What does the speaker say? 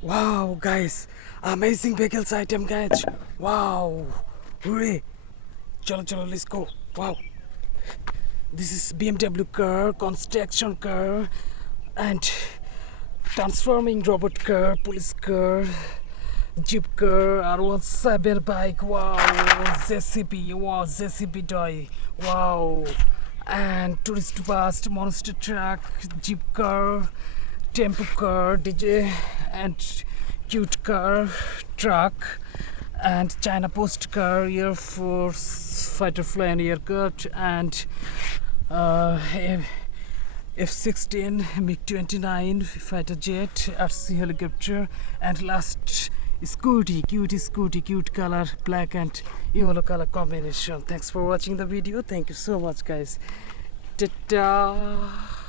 Wow, guys, amazing vehicles item, guys. Wow, hooray! Chalo, chalo, let's go. Wow, this is BMW car, construction car, and transforming robot car, police car, jeep car, R1 cyber bike. Wow, JCB. Wow, JCB toy. Wow, and tourist bus, monster truck, jeep car, tempo car, DJ, and cute car, truck, and China Post car, Air Force fighter flying aircraft, and uh, F-16, MiG-29 fighter jet, RC helicopter, and last Scooty, cute color, black and yellow color combination. Thanks for watching the video. Thank you so much, guys. Ta-ta.